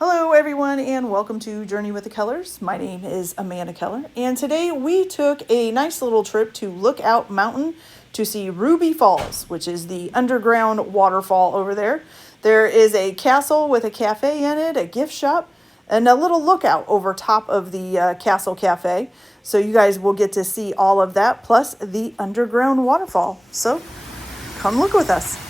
Hello everyone and welcome to Journey with the Kellers. My name is Amanda Keller and today we took a nice little trip to Lookout Mountain to see Ruby Falls, which is the underground waterfall over there. There is a castle with a cafe in it, a gift shop, and a little lookout over top of the castle cafe. So you guys will get to see all of that plus the underground waterfall. So come look with us.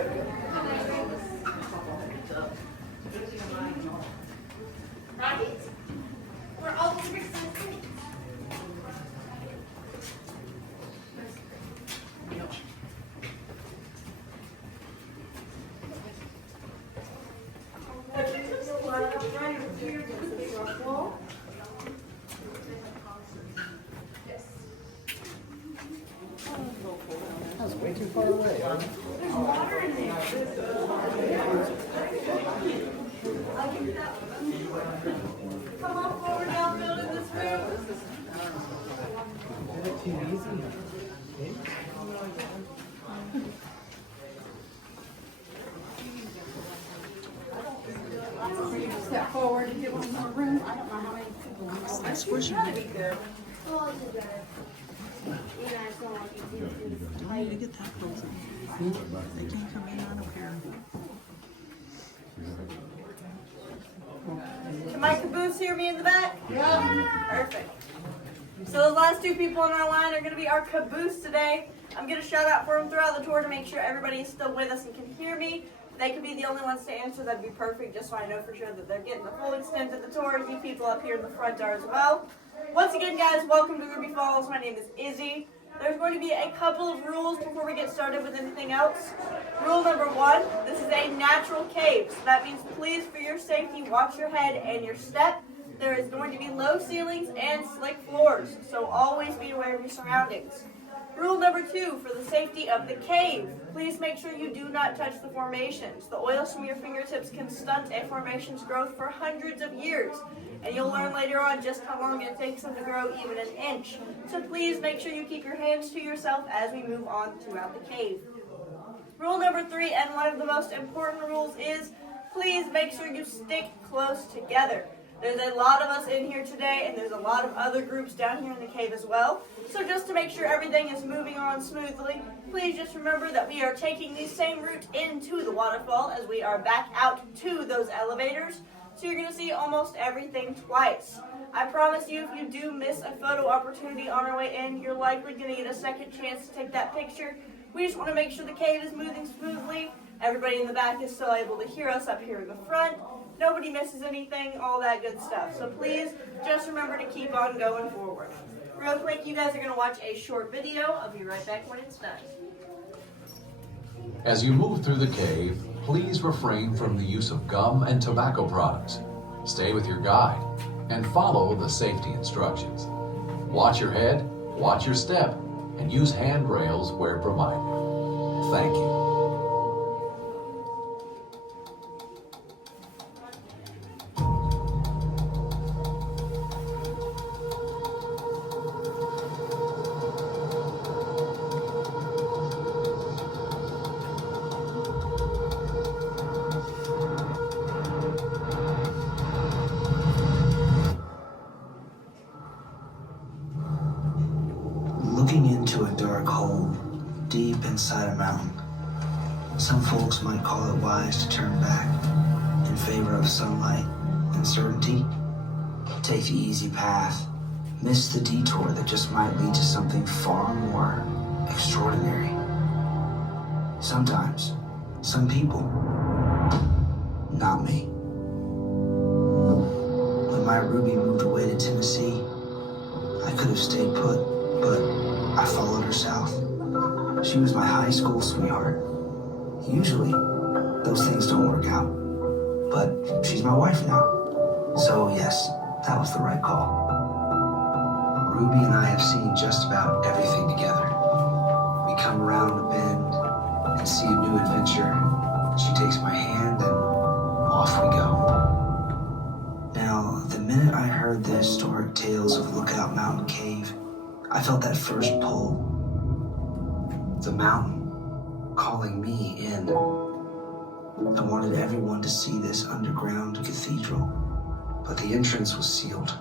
Cafe. Okay. That's way too far away. Come on forward now, building this room. Is it too easy? Step forward and get one more room. I don't know how many people are in That's squishy. Oh, you guys. You guys don't want to Don't need to get that close. They can't come in on a pair. Can my caboose hear me in the back? Yeah. Perfect. So the last two people on our line are going to be our caboose today. I'm going to shout out for them throughout the tour to make sure everybody is still with us and can hear me. If they could be the only ones to answer, that'd be perfect, just so I know for sure that they're getting the full extent of the tour. You people up here in the front are as well. Once again, guys, welcome to Ruby Falls. My name is Izzy. There's going to be a couple of rules before we get started with anything else. Rule number one, this is a natural cave. So that means please, for your safety, watch your head and your step. There is going to be low ceilings and slick floors, so always be aware of your surroundings. Rule number two, for the safety of the cave, please make sure you do not touch the formations. The oils from your fingertips can stunt a formation's growth for hundreds of years, and you'll learn later on just how long it takes them to grow even an inch. So please make sure you keep your hands to yourself as we move on throughout the cave. Rule number three, and one of the most important rules, is please make sure you stick close together. There's a lot of us in here today, and there's a lot of other groups down here in the cave as well. So just to make sure everything is moving on smoothly, please just remember that we are taking the same route into the waterfall as we are back out to those elevators. So you're going to see almost everything twice. I promise you, if you do miss a photo opportunity on our way in, you're likely going to get a second chance to take that picture. We just want to make sure the cave is moving smoothly. Everybody in the back is still able to hear us up here in the front. Nobody misses anything, all that good stuff. So please, just remember to keep on going forward. Real quick, you guys are going to watch a short video. I'll be right back when it's done. As you move through the cave, please refrain from the use of gum and tobacco products. Stay with your guide and follow the safety instructions. Watch your head, watch your step, and use handrails where provided. Thank you. into a dark hole deep inside a mountain. Some folks might call it wise to turn back in favor of sunlight and certainty. Take the easy path, miss the detour that just might lead to something far more extraordinary. Sometimes, some people, not me. When my Ruby moved away to Tennessee, I could have stayed put, but I followed her south. She was my high school sweetheart. Usually, those things don't work out, but she's my wife now. So yes, that was the right call. Ruby and I have seen just about everything together. We come around a bend and see a new adventure. She takes my hand and off we go. Now, the minute I heard the historic tales of Lookout Mountain Cave, I felt that first pull. The mountain calling me in. I wanted everyone to see this underground cathedral, but the entrance was sealed.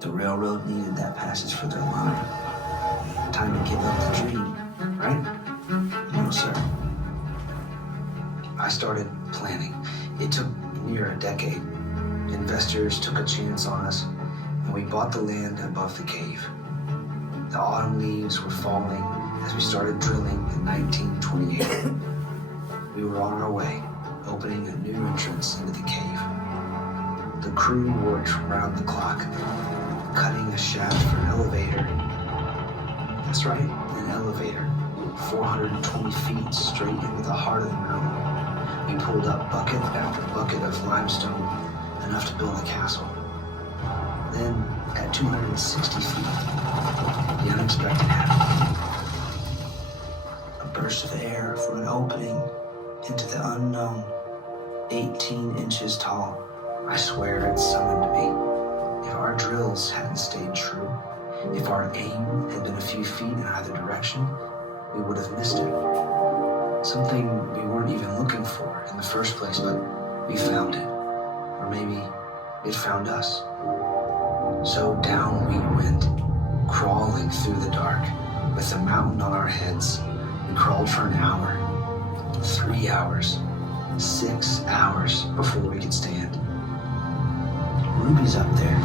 The railroad needed that passage for their line. Time to give up the dream, right? No, sir. I started planning. It took near a decade. Investors took a chance on us, and we bought the land above the cave. The autumn leaves were falling as we started drilling in 1928. We were on our way, opening a new entrance into the cave. The crew worked round the clock, cutting a shaft for an elevator. That's right, an elevator, 420 feet straight into the heart of the mountain. We pulled up bucket after bucket of limestone, enough to build a castle. Then, at 260 feet, the unexpected happened. A burst of air from an opening into the unknown, 18 inches tall. I swear it summoned me. If our drills hadn't stayed true, if our aim had been a few feet in either direction, we would have missed it. Something we weren't even looking for in the first place, but we found it. Or maybe it found us. So down we went, crawling through the dark, with the mountain on our heads. We crawled for an hour, 3 hours, 6 hours before we could stand. Ruby's up there,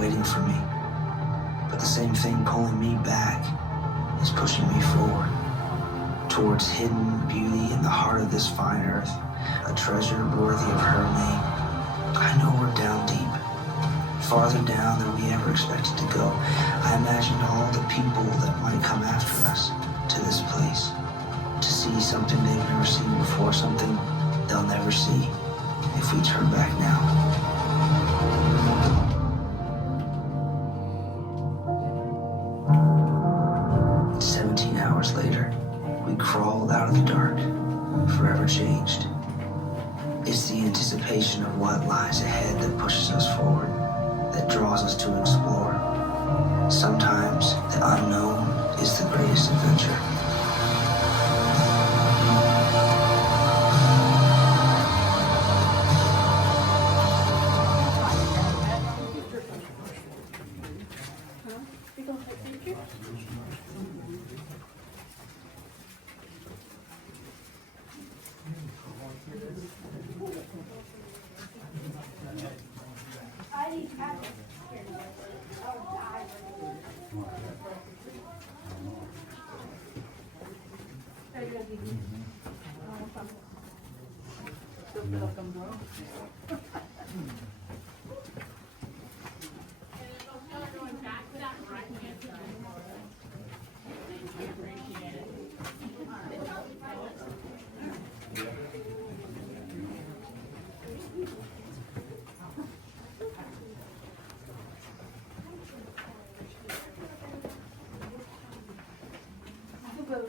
waiting for me. But the same thing pulling me back is pushing me forward, towards hidden beauty in the heart of this fine earth, a treasure worthy of her name. I know we're down deep, farther down than we ever expected to go. I imagined all the people that might come after us to this place, to see something they've never seen before, something they'll never see if we turn back now. 17 hours later, we crawled out of the dark, forever changed. It's the anticipation of what lies ahead that pushes us forward, that draws us to explore. Sometimes the unknown is the greatest adventure.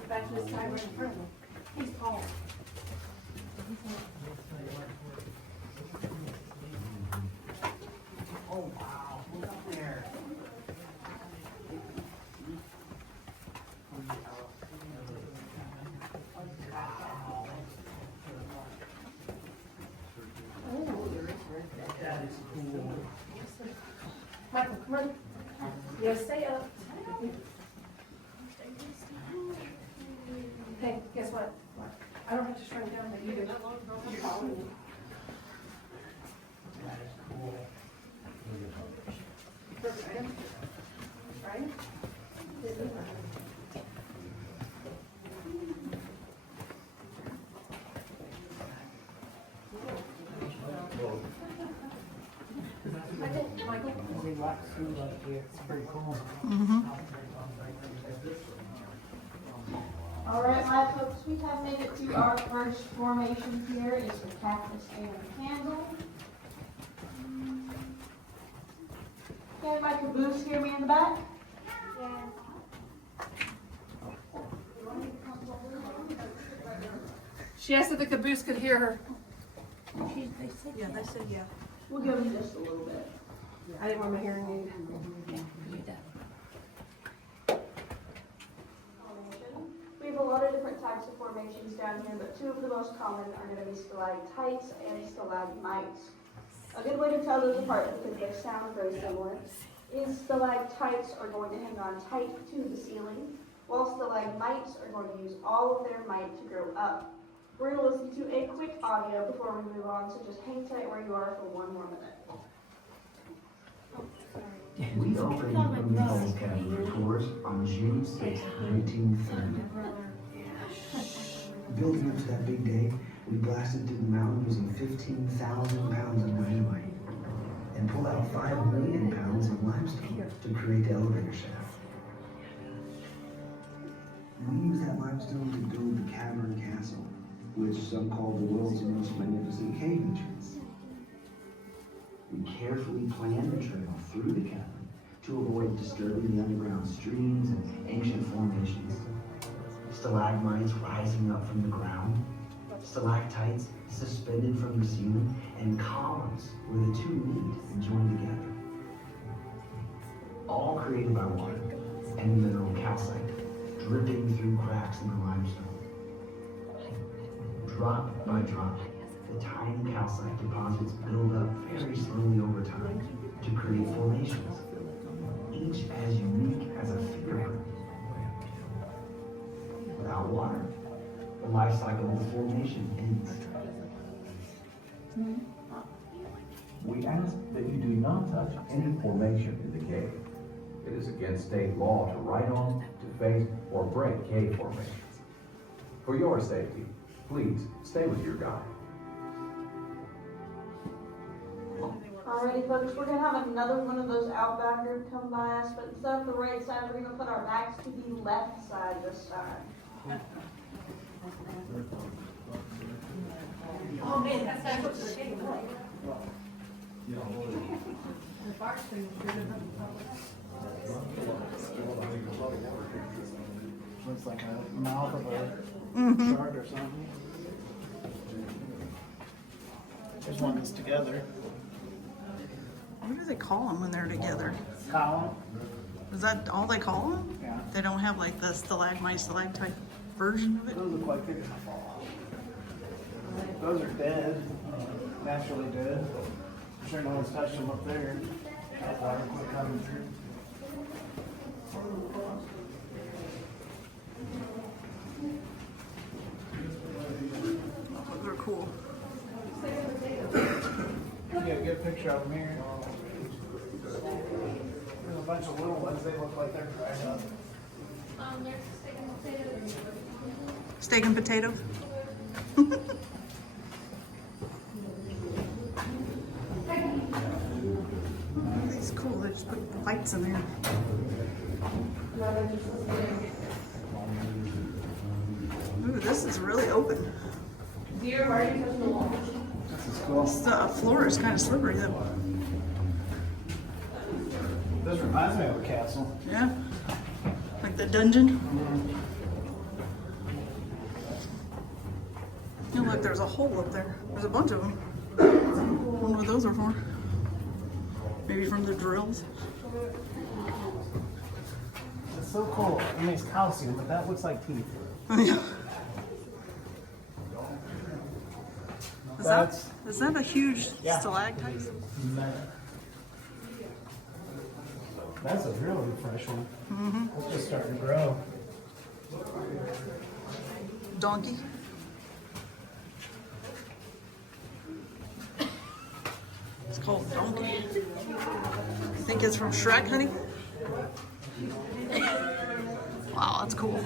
Back to this guy right in front of him. He's tall. Oh, wow. Look up there. That is cool. Michael, come on. Yeah, stay up. Hey, guess what? I don't have to shrink down, but you do. You're following me. That is cool. Perfect. Right? Michael? We walked through up here, it's pretty cool. All right, my folks, we have made it to our first formation here. It's the cactus and candle. Okay, my caboose, hear me in the back? She asked if the caboose could hear her. Yeah, they said yeah. We'll give them just a little bit. I didn't wear my hearing aid. We have a lot of different types of formations down here, but two of the most common are going to be stalactites and stalagmites. A good way to tell those apart, because they sound very similar, is stalactites are going to hang on tight to the ceiling, while stalagmites are going to use all of their might to grow up. We're going to listen to a quick audio before we move on, so just hang tight where you are for one more minute. We opened American Academy tours on June 6, 1930. Building up to that big day, we blasted through the mountain using 15,000 pounds of dynamite and pulled out 5 million pounds of limestone to create the elevator shaft. We used that limestone to build the cavern castle, which some call the world's most magnificent cave entrance. We carefully planned the trail through the cavern to avoid disturbing the underground streams and ancient formations. Stalagmites rising up from the ground, stalactites suspended from the ceiling, and columns where the two meet and join together. All created by water and the mineral calcite, dripping through cracks in the limestone. Drop by drop, the tiny calcite deposits build up very slowly over time to create formations, each as unique as a fingerprint. Without water, the life cycle of the formation ends. We ask that you do not touch any formation in the cave. It is against state law to write on, to face, or break cave formations. For your safety, please stay with your guide. Alrighty folks, we're going to have another one of those outbackers come by us, but instead of the right side, we're going to put our backs to the left side this time. Oh man, that's what you're shaking like. Looks like a mouth of a shark or something. There's one that's together. What do they call them when they're together? Column. Is that all they call them? Yeah. They don't have like the stalagmite, stalactite version of it? Those look like they're gonna fall. Those are dead, naturally dead. I'm sure no one's touched them up there. That water quit coming through. Those are cool. You get a good picture of them here. There's a bunch of little ones. They look like they're dried up. Steak and potato. It's cool. They just put lights in there. Ooh, this is really open. Deer already touched the wall. This is cool. The floor is kind of slippery though. This reminds me of a castle. Yeah. Like the dungeon. You know, look, there's a hole up there. There's a bunch of them. I wonder what those are for. Maybe from the drills. It's so cool. I mean, it's calcium, but that looks like teeth. Is that a huge Yeah. stalactite? That's a really fresh one. It's just starting to grow. donkey. It's called Donkey. I think it's from Shrek, honey. Wow, that's cool.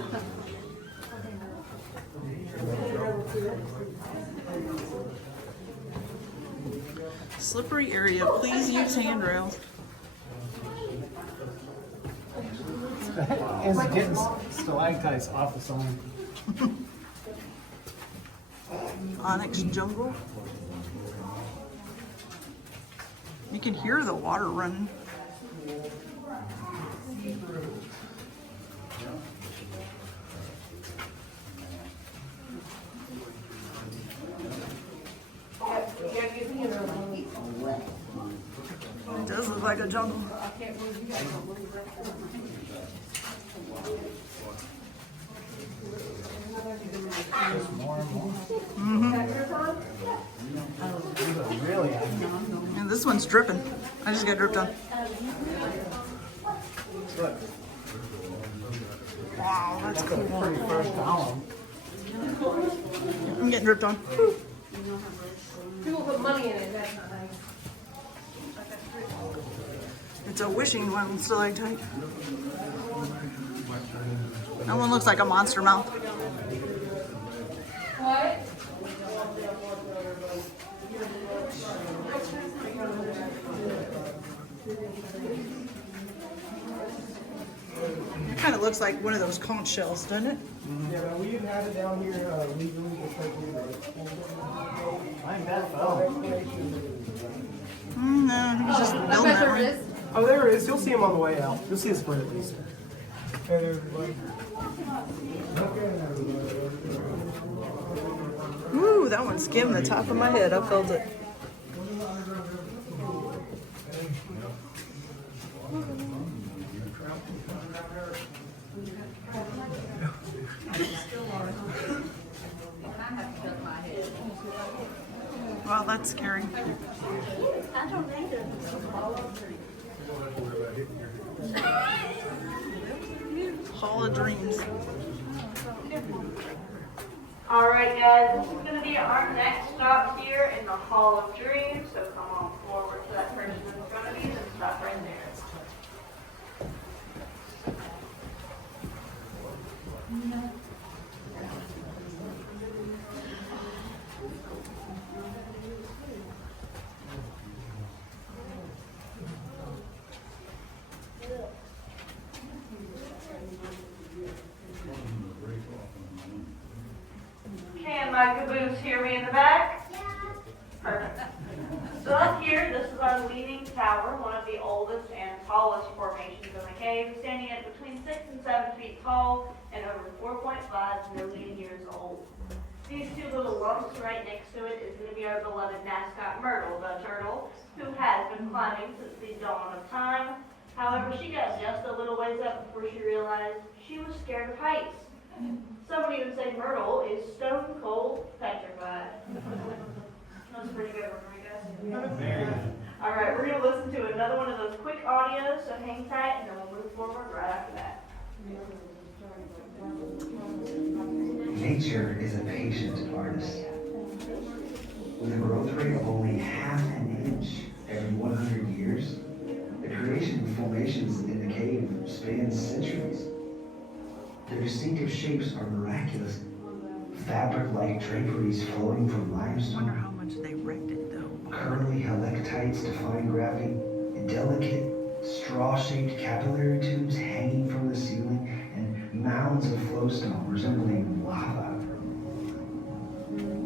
Slippery area, please use handrails. Is getting stalactites off the sign. Onyx Jungle. You can hear the water running. It does look like a jungle. More and more. Mm-hmm. Really? And this one's dripping. I just got dripped on. Look, Wow, that's that's a cool. pretty fresh column. I'm getting dripped on. People put money in it, that's not nice. It's a wishing one stalactite. That one looks like a monster mouth. What? It kind of looks like one of those conch shells, doesn't it? Yeah, but we've had it down here legally because I think that fell. No, I think it's just building that way. Oh, there it is. You'll see him on the way out. You'll see a split at least. Hey there, everybody. Ooh, that one skimmed the top of my head. I felt it. Wow, that's scary. Hall of Dreams. All right, guys, this is going to be our next stop here in the Hall of Dreams. So come on forward to that person in front of you and stop right there. Can my caboose hear me in the back? Yeah. Perfect. So up here, this is our leaning tower, one of the oldest and tallest formations in the cave, standing at between 6 and 7 feet tall and over 4.5 million years old. These two little lumps right next to it is going to be our beloved mascot Myrtle, the turtle, who has been climbing since the dawn of time. However, she got just a little ways up before she realized she was scared of heights. Some would even say Myrtle is stone cold petrified. That's a pretty good one, right, guys? All right, we're going to listen to another one of those quick audios, so hang tight, and then we'll move forward right after that. Nature is a patient artist. With a growth rate of only half an inch every 100 years, the creation of formations in the cave spans centuries. Their distinctive shapes are miraculous. Fabric-like draperies flowing from I wonder limestone, how much they wrecked it though. curly helictites defying gravity, and delicate, straw-shaped capillary tubes hanging from the ceiling, and mounds of flowstone resembling lava.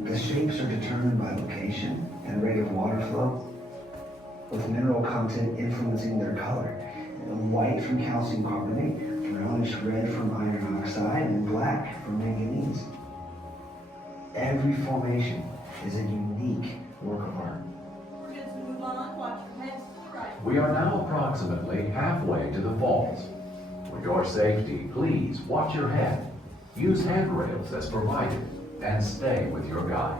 The shapes are determined by location and rate of water flow, with mineral content influencing their color. White from calcium carbonate, brownish red from iron oxide, and black from manganese. Every formation is a unique work of art. We're going to move on. Watch your heads to the right. We are now approximately halfway to the falls. For your safety, please watch your head. Use handrails as provided and stay with your guide.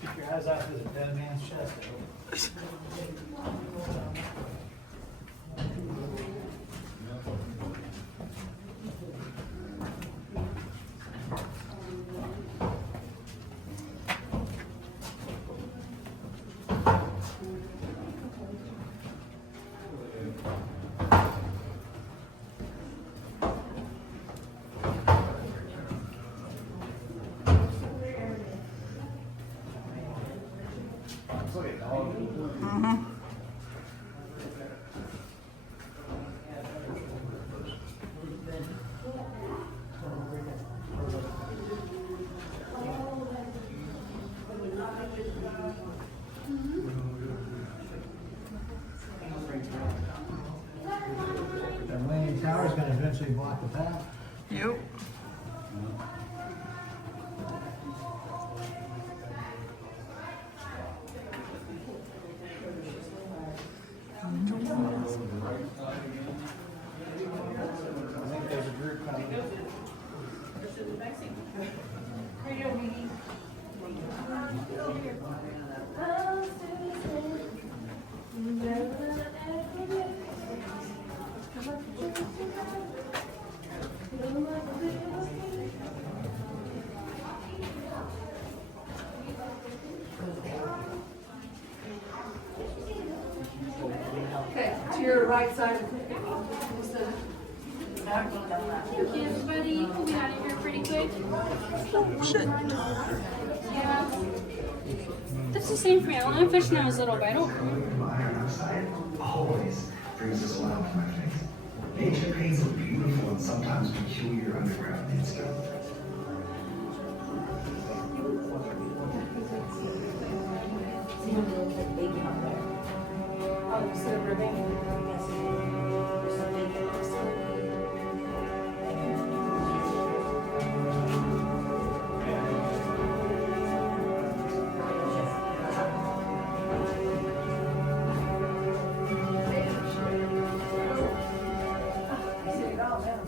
Keep your eyes out for the dead man's chest. The Leaning Tower's gonna eventually block the path. Yep. I think there's a group coming. Okay, to your right side. Thank you, everybody. You can be out of here pretty quick. Yeah. That's the same for you. I'm fishing when I was little, but I don't. Iron oxide always brings a smile to my face. Nature paints a beautiful and sometimes peculiar underground landscape.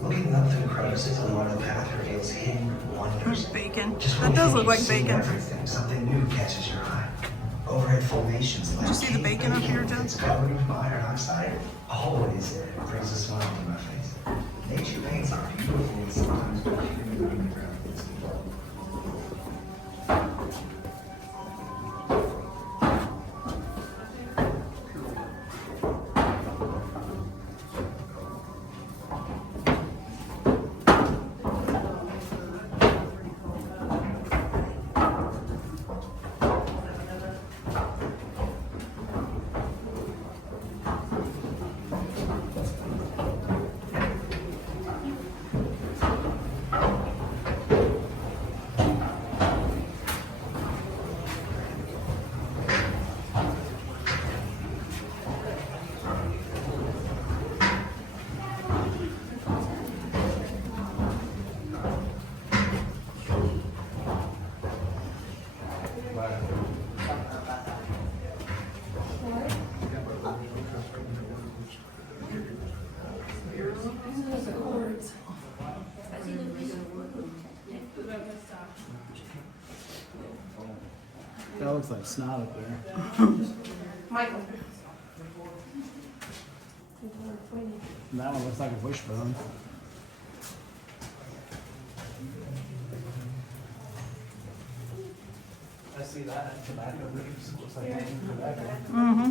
Looking up through crevices along the path reveals hidden wonders. Bacon. Just That when does you look like think you've seen bacon. everything, something new catches your eye. Overhead formations like Did you see the bacon up here, Joe? It's covered in iron oxide. Always brings a smile to my face. Nature paints are beautiful and sometimes peculiar underground landscape. That looks like snot up there. Michael. And that one looks like a wishbone. I see that tobacco leaves. Looks like tobacco. Mm-hmm.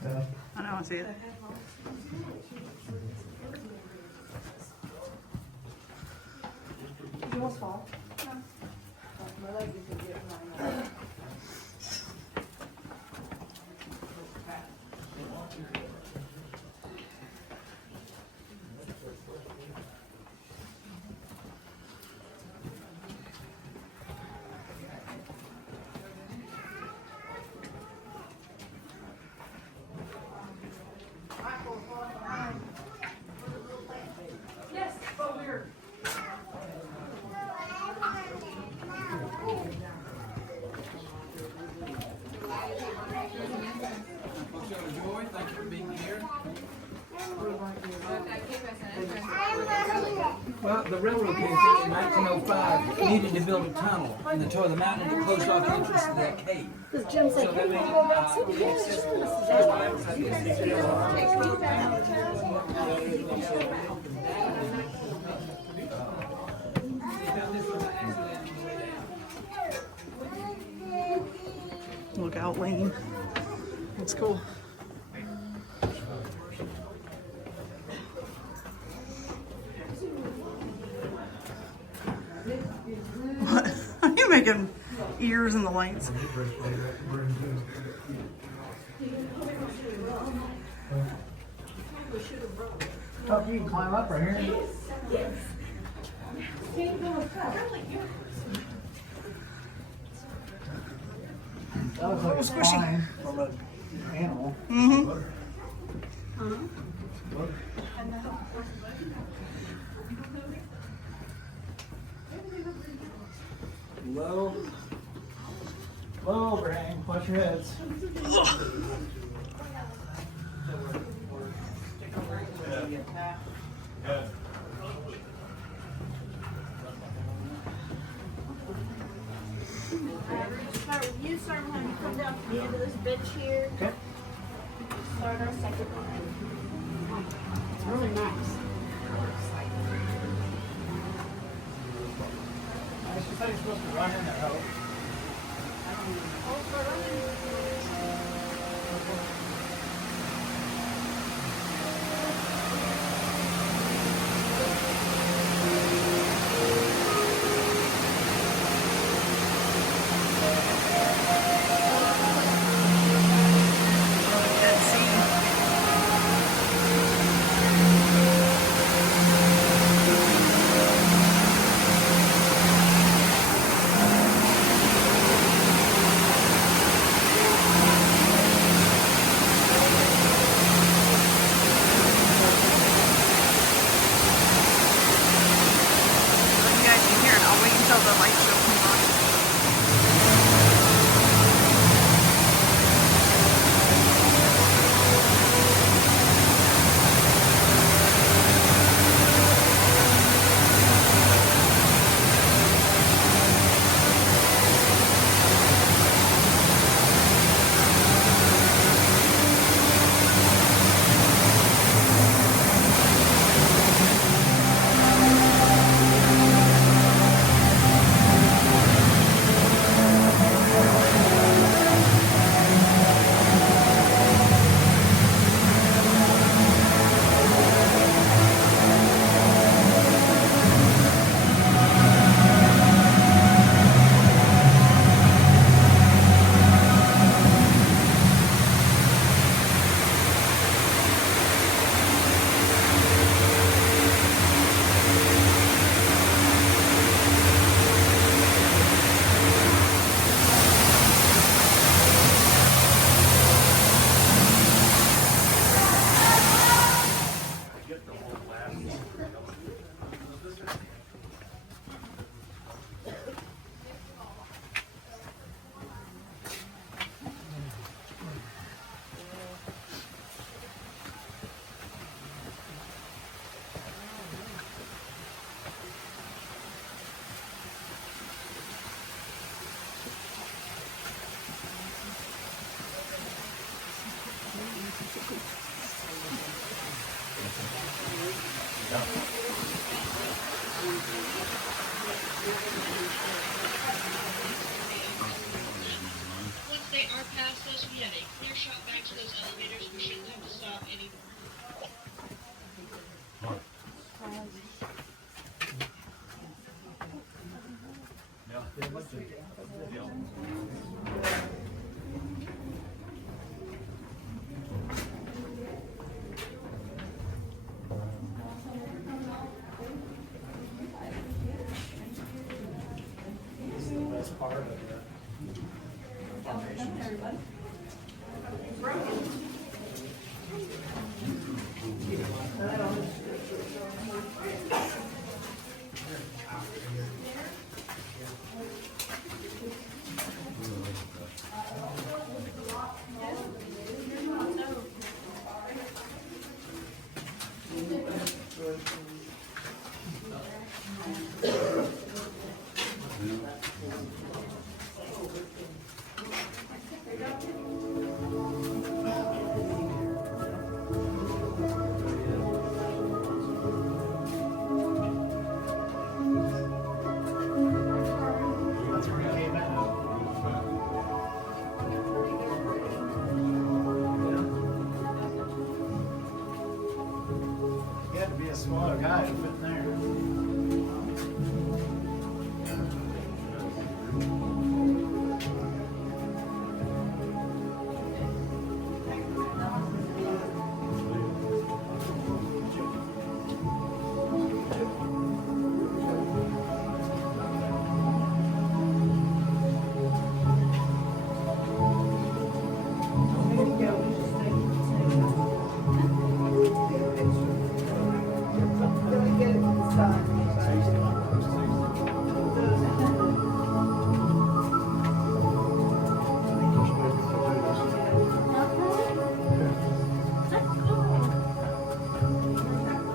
stuff. I know, I see it. Did you almost fall? Well, the railroad came through in 1905, needed to build a tunnel in the toe of the mountain to close off the entrance to that cave. Because Jim said, So they Lookout lane. That's cool. What? Are you making ears in the lights? Oh, you can climb up right here. That looks like a spine from an animal. Mm-hmm. Low overhang. Watch your heads. You start when you come down to the end of this bench here. Okay. Start our second one. it's really nice. She said you're supposed to run in there, though. This is the best part of it. That's where he came out. You had to be a smaller guy to fit in there.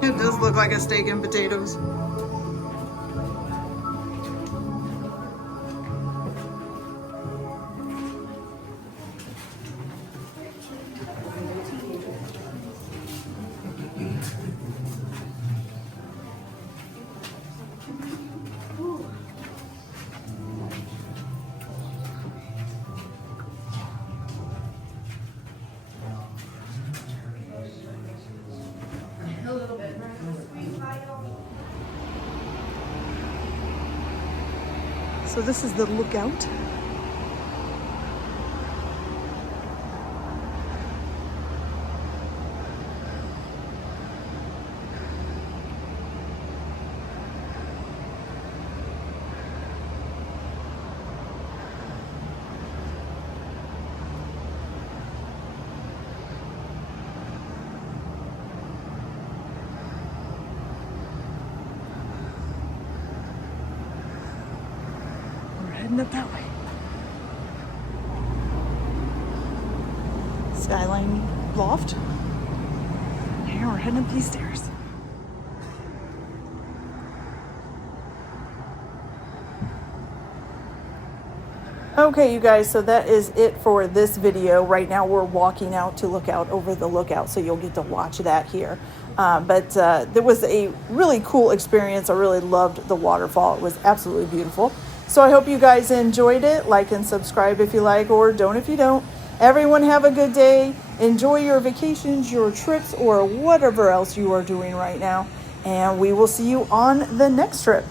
It does look like a steak and potatoes. So this is the lookout. Heading up that way. Skyline loft. Here we're heading up these stairs. Okay, you guys, so that is it for this video. Right now we're walking out to look out over the lookout, so you'll get to watch that here. But there was a really cool experience. I really loved the waterfall. It was absolutely beautiful. So I hope you guys enjoyed it. Like and subscribe if you like, or don't if you don't. Everyone have a good day. Enjoy your vacations, your trips, or whatever else you are doing right now. And we will see you on the next trip.